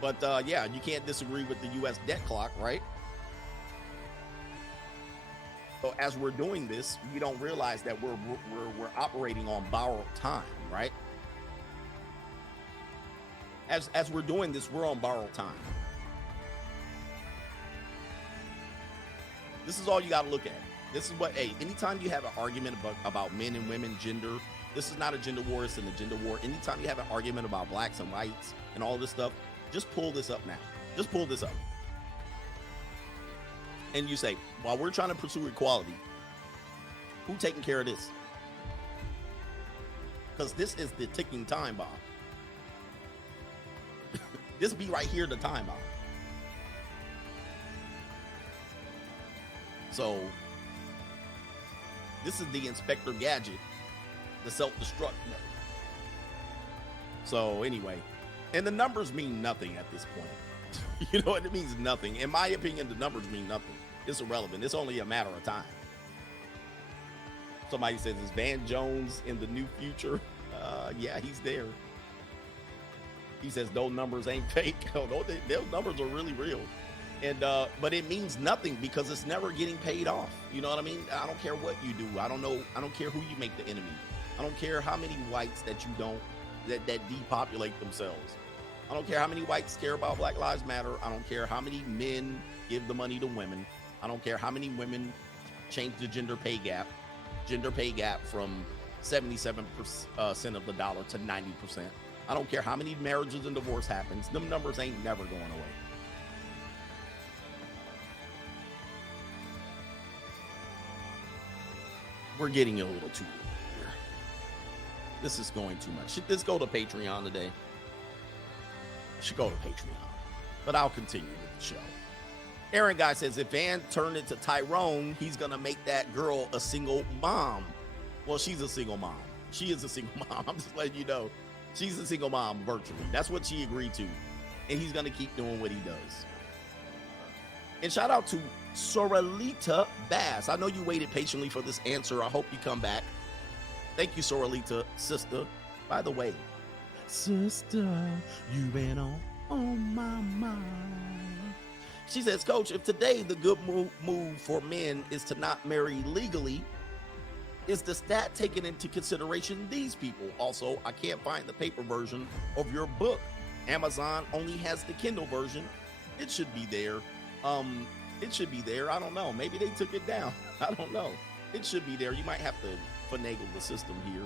But yeah, you can't disagree with the U.S. debt clock, right? So as we're doing this, we don't realize that we're operating on borrowed time, right? As we're doing this, we're on borrowed time. This is all you got to look at. This is what, hey, anytime you have an argument about men and women, gender, this is not a gender war, it's an agenda war. Anytime you have an argument about blacks and whites and all this stuff, just pull this up now. Just pull this up. And you say, while we're trying to pursue equality, who taking care of this? Because this is the ticking time bomb. This be right here, the time bomb. So this is the Inspector Gadget, the self-destruct mode. So anyway, and the numbers mean nothing at this point. You know what? It means nothing. In my opinion, the numbers mean nothing. It's irrelevant. It's only a matter of time. Somebody says, is Van Jones in the new future? Yeah, he's there. He says those numbers ain't fake. Those numbers are really real. And but it means nothing because it's never getting paid off. You know what I mean? I don't care what you do. I don't care who you make the enemy. I don't care how many whites that you don't that depopulate themselves. I don't care how many whites care about Black Lives Matter. I don't care how many men give the money to women. I don't care how many women change the gender pay gap from 77% of the dollar to 90%. I don't care how many marriages and divorce happens. Them numbers ain't never going away. We're getting a little too here. This is going too much. Should this go to Patreon today? Should go to Patreon. But I'll continue with the show. Aaron Guy says, if Van turned into Tyrone, he's going to make that girl a single mom. Well, she's a single mom. She is a single mom. I'm just letting you know. She's a single mom virtually. That's what she agreed to. And he's going to keep doing what he does. And shout out to Soralita Bass. I know you waited patiently for this answer. I hope you come back. Thank you, Soralita, sister. By the way, sister, you've been on my mind. She says, Coach, if today the good move for men is to not marry legally, is the stat taken into consideration these people? Also, I can't find the paper version of your book. Amazon only has the Kindle version. It should be there. It should be there. I don't know. Maybe they took it down. I don't know. It should be there. You might have to finagle the system here.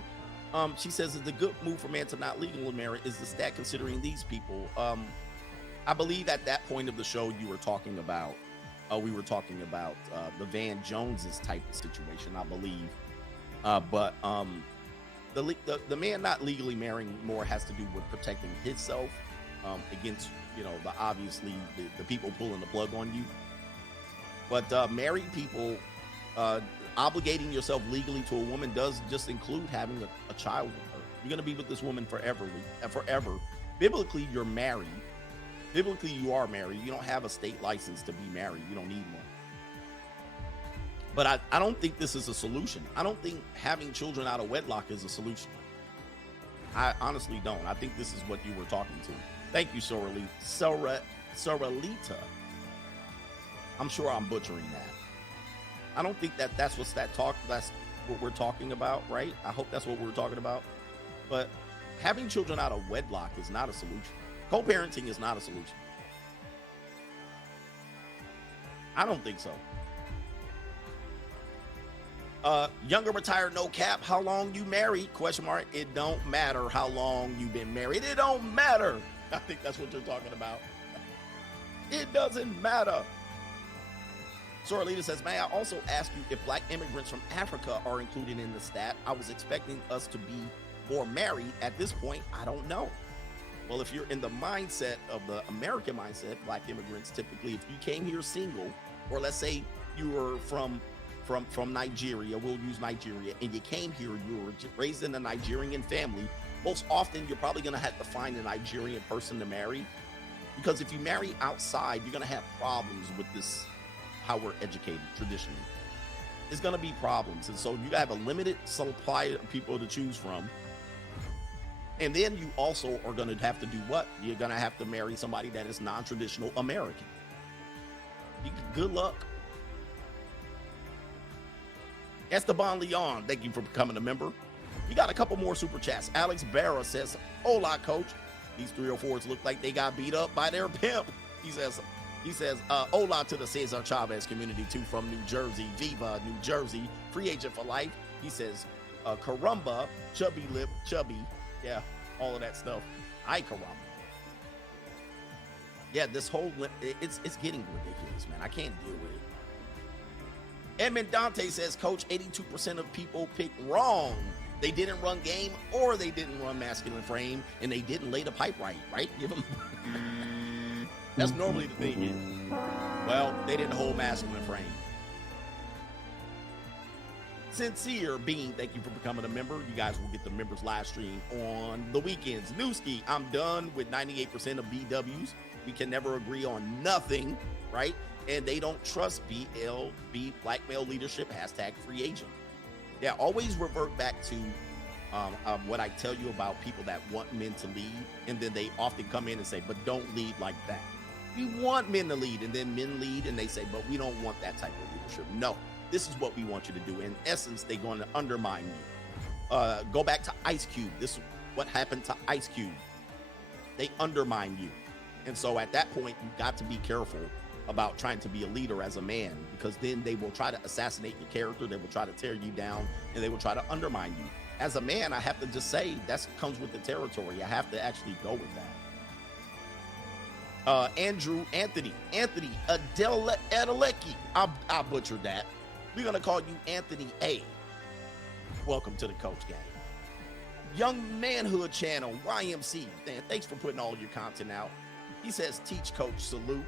She says, is the good move for man to not legally marry is the stat considering these people? I believe at that point of the show you were talking about, we were talking about the Van Jones's type of situation, I believe. But the man not legally marrying more has to do with protecting himself against, you know, the people pulling the plug on you. But married people, obligating yourself legally to a woman does just include having a child with her. You're going to be with this woman forever. Biblically, you're married. Biblically, you are married. You don't have a state license to be married. You don't need one. But I don't think this is a solution. I don't think having children out of wedlock is a solution. I honestly don't. I think this is what you were talking to. Thank you, Soralita. I'm sure I'm butchering that. I don't think that's what we're talking about, right? I hope that's what we're talking about. But having children out of wedlock is not a solution. Co-parenting is not a solution. I don't think so. Younger retired, no cap. How long you married? Question mark. It don't matter how long you've been married. It don't matter. I think that's what you're talking about. It doesn't matter. Soralita says, may I also ask you if black immigrants from Africa are included in the stat? I was expecting us to be more married. At this point, I don't know. Well, if you're in the mindset of the American mindset, black immigrants, typically, if you came here single, or let's say you were from Nigeria, we'll use Nigeria, and you came here, you were raised in a Nigerian family, most often you're probably going to have to find a Nigerian person to marry, because if you marry outside, you're going to have problems with this, how we're educated traditionally. There's going to be problems, and so you have a limited supply of people to choose from, And then you also are going to have to do what? You're going to have to marry somebody that is non-traditional American. Good luck. Esteban Leon, thank you for becoming a member. You got a couple more super chats. Alex Barra says, hola, coach. These 304s look like they got beat up by their pimp. He says, hola to the Cesar Chavez community too from New Jersey. Viva, New Jersey. Free agent for life. He says, caramba, chubby lip, chubby. Yeah, all of that stuff. I caramba. Yeah, this whole, it's getting ridiculous, man. I can't deal with it. Edmund Dante says, coach, 82% of people picked wrong. They didn't run game or they didn't run masculine frame and they didn't lay the pipe right? Give them. That's normally the thing is. Well, they didn't hold masculine frame. Sincere Bean, thank you for becoming a member. You guys will get the members live stream on the weekends. Newski, I'm done with 98% of BWs. We can never agree on nothing, right? And they don't trust BLB, black male leadership, hashtag free agent. Yeah, always revert back to what I tell you about people that want men to lead, and then they often come in and say, but don't lead like that. We want men to lead, and then men lead, and they say, but we don't want that type of leadership. No, this is what we want you to do. In essence, they're going to undermine you. Go back to Ice Cube. This is what happened to Ice Cube. They undermine you. And so at that point, you've got to be careful about trying to be a leader as a man, because then they will try to assassinate your character, they will try to tear you down, and they will try to undermine you. As a man, I have to just say that comes with the territory. I have to actually go with that. Anthony Adelecki. I butchered that. We're gonna call you Anthony A. Welcome to the Coach Gang. Young Manhood Channel, YMC. Dan, thanks for putting all your content out. He says, teach coach, salute.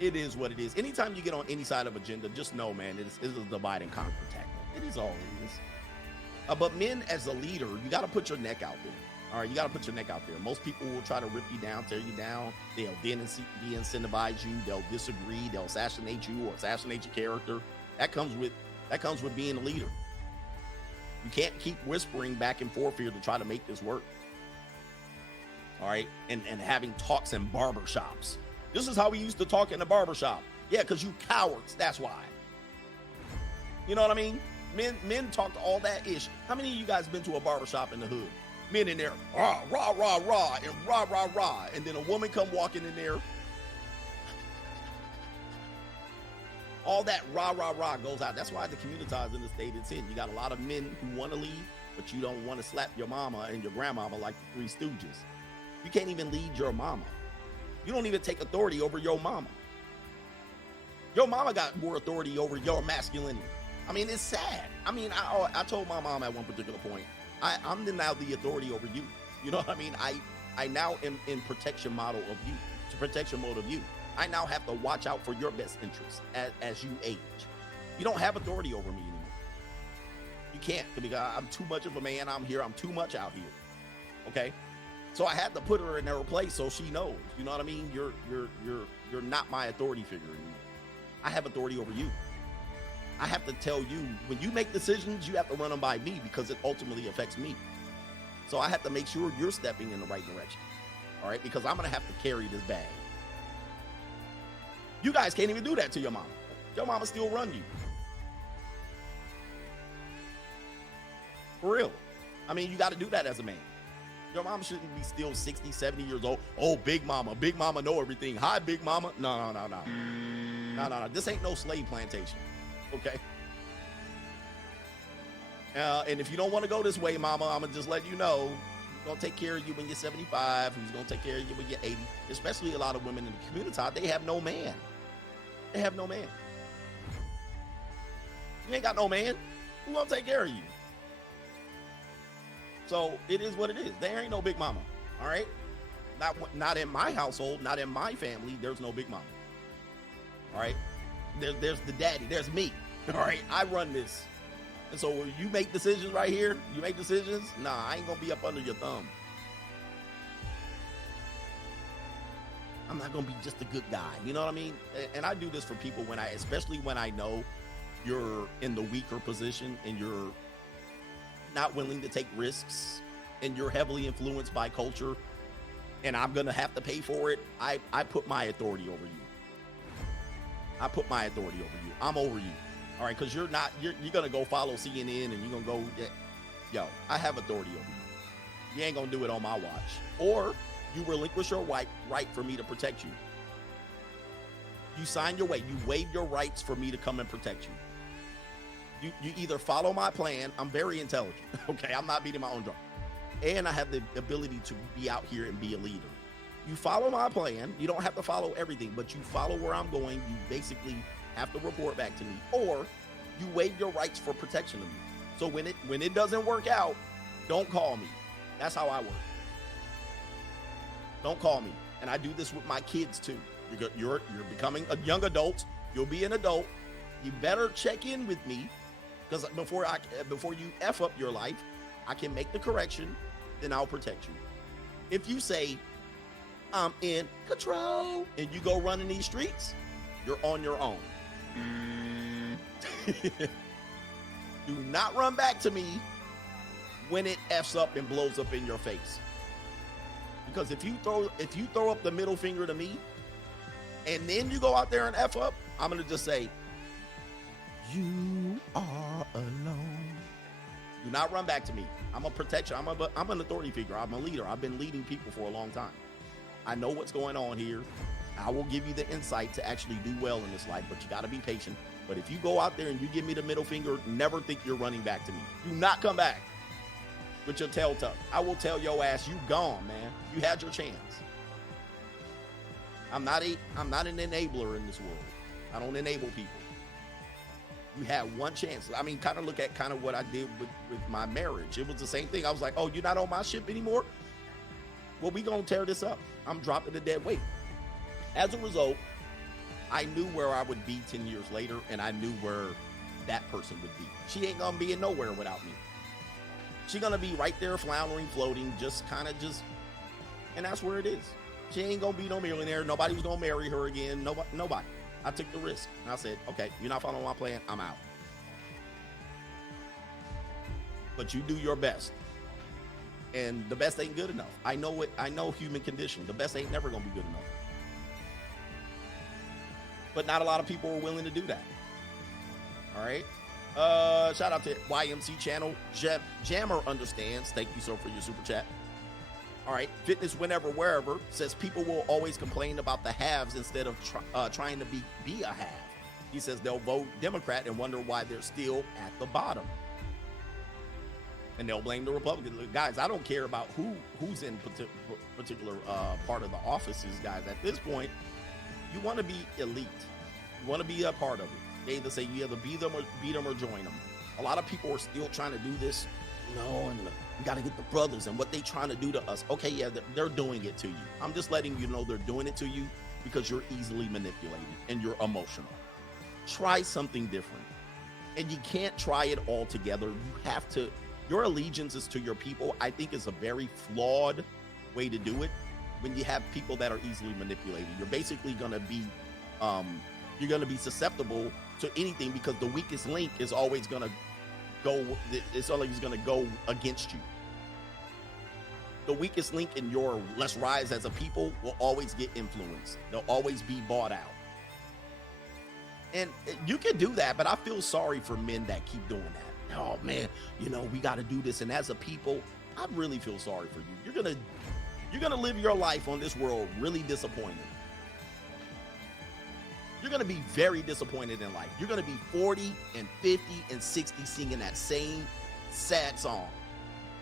It is what it is. Anytime you get on any side of agenda, just know, man, it is a divide and conquer tactic. It is all it is. But men, as a leader, you got to put your neck out there. All right, you got to put your neck out there. Most people will try to rip you down, tear you down. They'll de-incentivize you. They'll disagree. They'll assassinate you or assassinate your character. That comes with being a leader. You can't keep whispering back and forth here to try to make this work. All right, and having talks in barbershops. This is how we used to talk in the barbershop. Yeah, because you cowards, that's why. You know what I mean? Men talk all that ish. How many of you guys been to a barbershop in the hood? Men in there, rah, rah, rah, rah, and rah, rah, rah. And then a woman come walking in there. All that rah, rah, rah goes out. That's why the communities in the state it's in. You got a lot of men who want to lead, but you don't want to slap your mama and your grandmama like the Three Stooges. You can't even lead your mama. You don't even take authority over your mama. Your mama got more authority over your masculinity. I mean, it's sad. I mean, I told my mom at one particular point, I'm now the authority over you. You know what I mean? I now am in protection mode of you. I now have to watch out for your best interests as you age. You don't have authority over me anymore. You can't, because I'm too much of a man. I'm too much out here. Okay? So I had to put her in her place so she knows. You know what I mean? You're not my authority figure anymore. I have authority over you. I have to tell you, when you make decisions, you have to run them by me because it ultimately affects me. So I have to make sure you're stepping in the right direction. All right? Because I'm going to have to carry this bag. You guys can't even do that to your mama. Your mama still run you. For real. I mean, you got to do that as a man. Your mom shouldn't be still 60, 70 years old. Oh, big mama know everything. Hi, big mama. No. No. This ain't no slave plantation. Okay? And if you don't want to go this way, mama, I'm going to just let you know. Who's going to take care of you when you're 75? Who's going to take care of you when you're 80? Especially a lot of women in the community, they have no man. They have no man. You ain't got no man. Who's going to take care of you? So it is what it is. There ain't no big mama. All right? Not in my household, not in my family, there's no big mama. All right? There's the daddy. There's me. All right? I run this. And so when you make decisions right here, you make decisions, nah, I ain't going to be up under your thumb. I'm not going to be just a good guy. You know what I mean? And I do this for people especially when I know you're in the weaker position and you're not willing to take risks, and you're heavily influenced by culture and I'm going to have to pay for it, I put my authority over you. I put my authority over you. I'm over you. All right, because you're going to go follow CNN and you're going to go, yo, I have authority over you. You ain't going to do it on my watch. Or you relinquish your right for me to protect you. You sign your way. You waive your rights for me to come and protect you. You either follow my plan. I'm very intelligent. Okay, I'm not beating my own drum. And I have the ability to be out here and be a leader. You follow my plan. You don't have to follow everything, but you follow where I'm going. You basically have to report back to me, or you waive your rights for protection of me. So when it doesn't work out, don't call me. That's how I work. Don't call me. And I do this with my kids too. You're becoming a young adult. You'll be an adult. You better check in with me, because before you F up your life, I can make the correction, then I'll protect you. If you say, I'm in control, and you go running these streets, you're on your own. Do not run back to me when it F's up and blows up in your face. Because if you throw up the middle finger to me, and then you go out there and F up, I'm going to just say, you are alone. Do not run back to me. I'm a protection. I'm an authority figure. I'm a leader. I've been leading people for a long time. I know what's going on here. I will give you the insight to actually do well in this life, but you got to be patient. But if you go out there and you give me the middle finger, never think you're running back to me. Do not come back with your tail tucked. I will tell your ass, you gone, man. You had your chance. I'm not an enabler in this world. I don't enable people. You had one chance. I mean, kind of look at what I did with my marriage. It was the same thing. I was like, oh, you're not on my ship anymore? Well, we gonna tear this up. I'm dropping the dead weight. As a result, I knew where I would be 10 years later, and I knew where that person would be. She ain't gonna be in nowhere without me. She's gonna be right there floundering, floating, and that's where it is. She ain't gonna be no millionaire. Nobody was gonna marry her again. Nobody. I took the risk. And I said, okay, you're not following my plan, I'm out. But you do your best. And the best ain't good enough. I know it. I know human condition. The best ain't never gonna be good enough. But not a lot of people are willing to do that. All right. Shout out to YMC channel. Jammer understands. Thank you, sir, for your super chat. All right. Fitness whenever, wherever says people will always complain about the haves instead of trying to be a have. He says they'll vote Democrat and wonder why they're still at the bottom. And they'll blame the Republicans. Guys, I don't care about who's in particular part of the offices, guys. At this point, you want to be elite. You want to be a part of it. They either say you either beat them or join them. A lot of people are still trying to do this. And we got to get the brothers and what they trying to do to us. Okay, yeah, they're doing it to you. I'm just letting you know they're doing it to you because you're easily manipulated and you're emotional. Try something different. And you can't try it all together. You have to. Your allegiance to your people, I think, is a very flawed way to do it. When you have people that are easily manipulated, you're basically going to be, you're going to be susceptible to anything because the weakest link is always going to go. It's always going to go against you. The weakest link in your let's rise as a people will always get influenced. They'll always be bought out. And you can do that, but I feel sorry for men that keep doing that. Oh man, we got to do this. And as a people, I really feel sorry for you. You're gonna live your life on this world really disappointed. You're gonna be very disappointed in life. You're gonna be 40 and 50 and 60 singing that same sad song.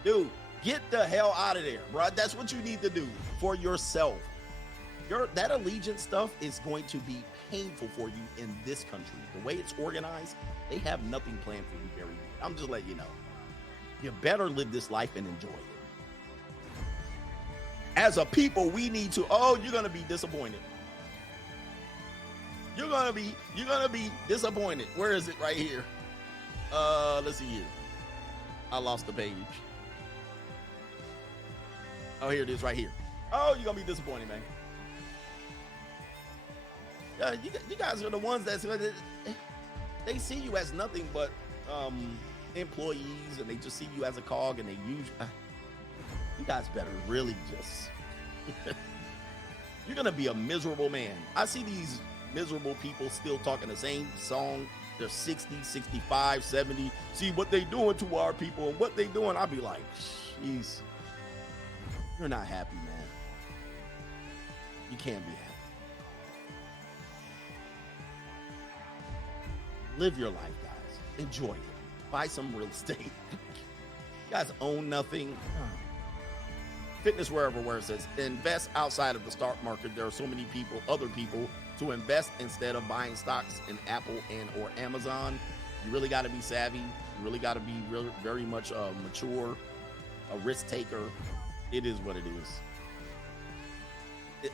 Dude, get the hell out of there, bro. That's what you need to do for yourself. That allegiance stuff is going to be painful for you in this country. The way it's organized, they have nothing planned for you, very good. I'm just letting you know. You better live this life and enjoy it. As a people, we need to. Oh, you're gonna be disappointed. You're gonna be disappointed. Where is it? Right here. Let's see here. I lost the page. Oh, here it is, right here. Oh, you're gonna be disappointed, man. Yeah, you guys are the ones they see you as nothing but employees, and they just see you as a cog, and they use. You guys better really just. You're going to be a miserable man. I see these miserable people still talking the same song. They're 60, 65, 70. See what they doing to our people and what they doing. I'll be like, jeez, you're not happy, man. You can't be happy. Live your life, guys. Enjoy it. Buy some real estate. You guys own nothing. Fitness Wherever, where it says invest outside of the stock market. There are so many people, other people, to invest instead of buying stocks in Apple and or Amazon. You really got to be savvy. You really got to be very much mature, a risk taker. It is what it is.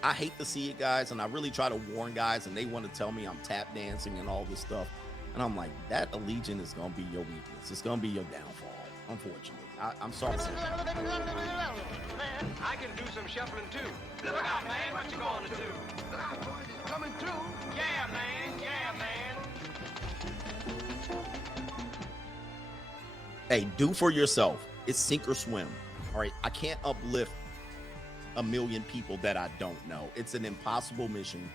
I hate to see it, guys, and I really try to warn guys, and they want to tell me I'm tap dancing and all this stuff. And I'm like, that allegiance is going to be your weakness. It's going to be your downfall, unfortunately. I'm sorry. Man, I can do some shuffling too. Look out, man. What you going to do? Look out, boys. It's coming through. Yeah, man. Yeah, man. Hey, do for yourself. It's sink or swim. All right. I can't uplift a million people that I don't know. It's an impossible mission.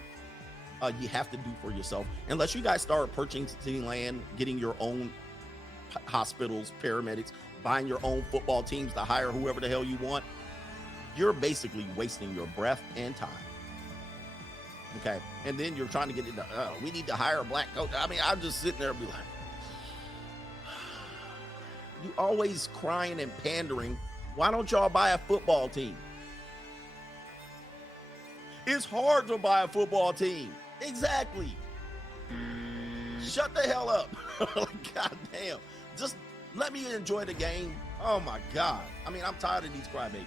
You have to do for yourself. Unless you guys start purchasing land, getting your own hospitals, paramedics, buying your own football teams to hire whoever the hell you want, you're basically wasting your breath and time. Okay. And then you're trying to get into, we need to hire a black coach. I mean, I'm just sitting there and be like, you always crying and pandering. Why don't y'all buy a football team? It's hard to buy a football team. Exactly. Shut the hell up. God damn. Just let me enjoy the game. Oh my God. I mean, I'm tired of these crybabies.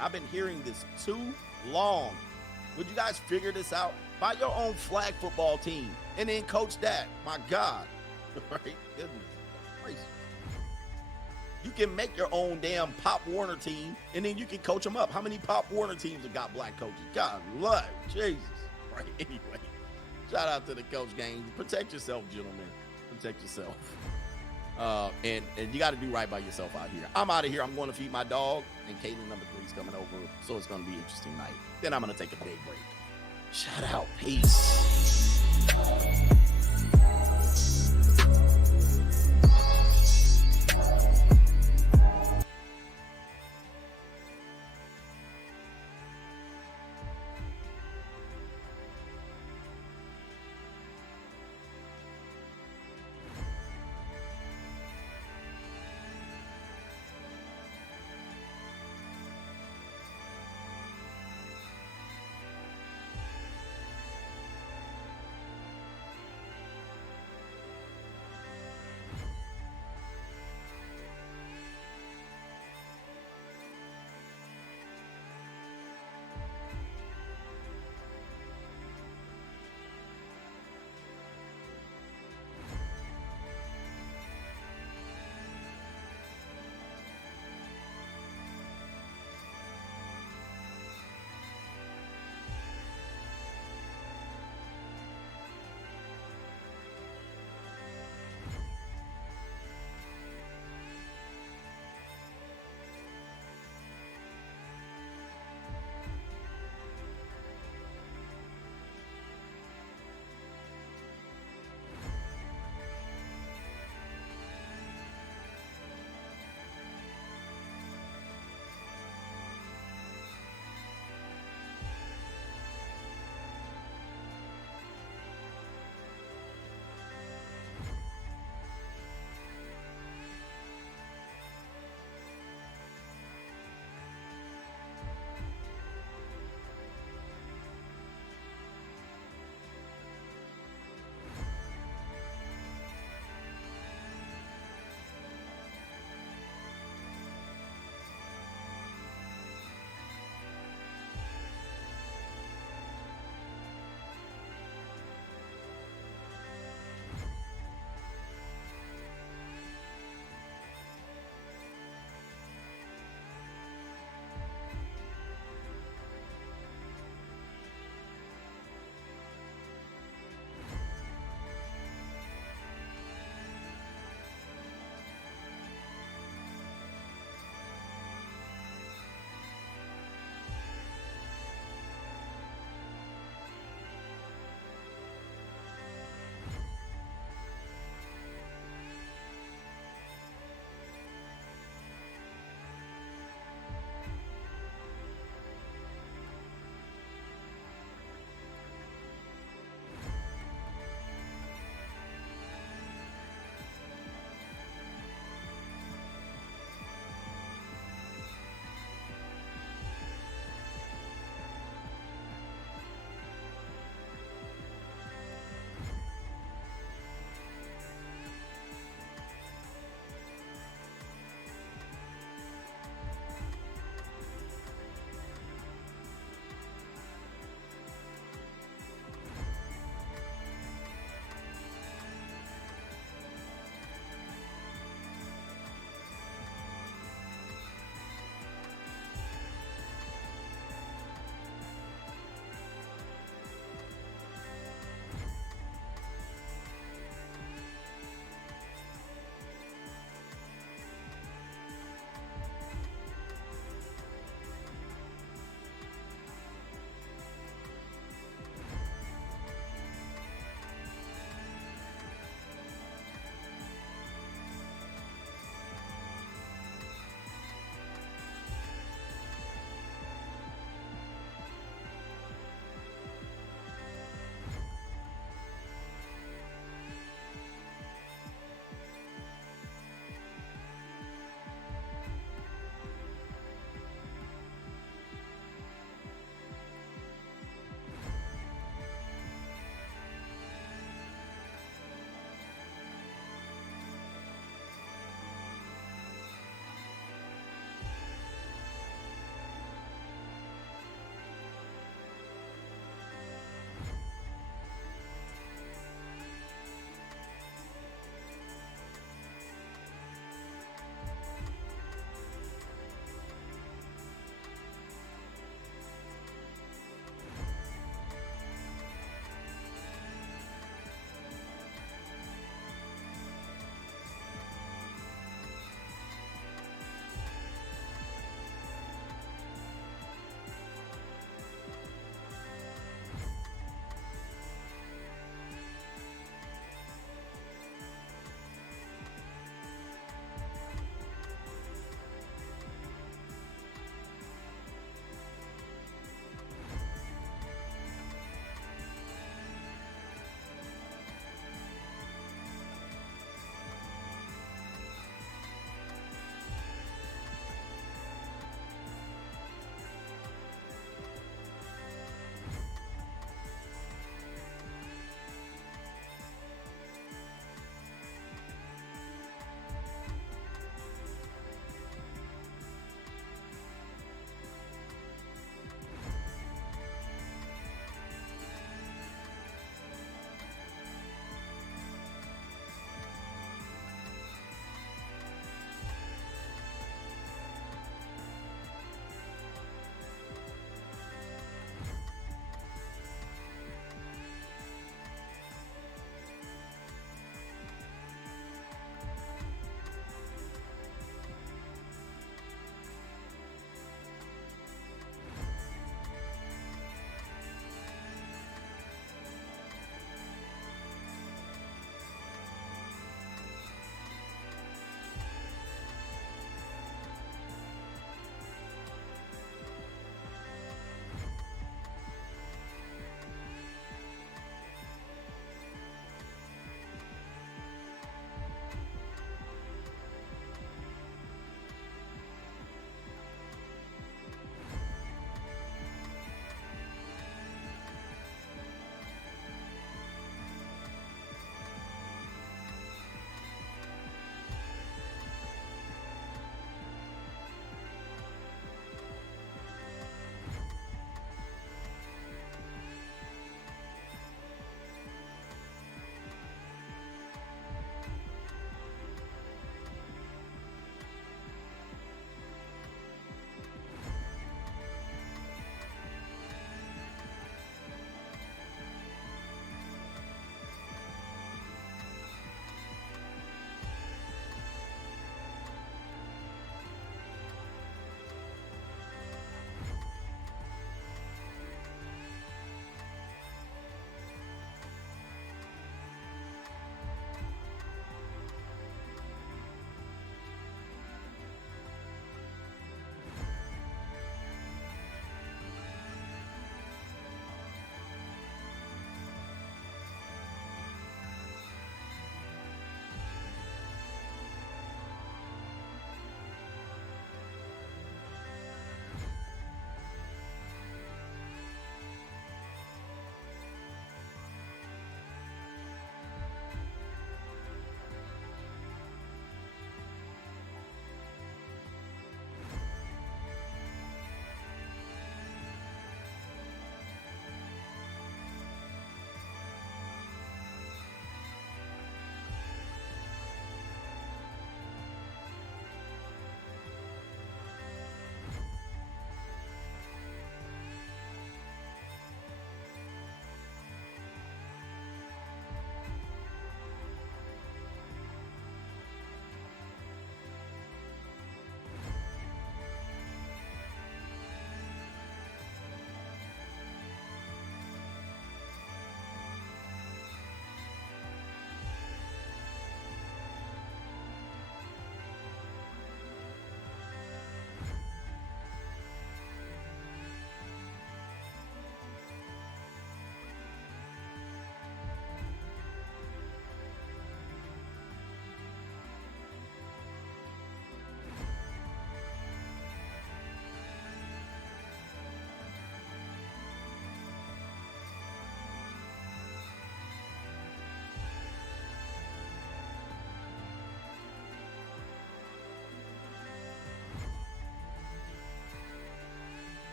I've been hearing this too long. Would you guys figure this out? Buy your own flag football team and then coach that. My God. Right? Goodness gracious. You can make your own damn Pop Warner team and then you can coach them up. How many Pop Warner teams have got black coaches? God love Jesus. Right? Anyway, shout out to the coach gang. Protect yourself, gentlemen. Protect yourself. And you got to do right by yourself out here. I'm out of here. I'm going to feed my dog, and Caitlin number 3 is coming over, so it's going to be an interesting night. Then I'm going to take a big break. Shout out. Peace.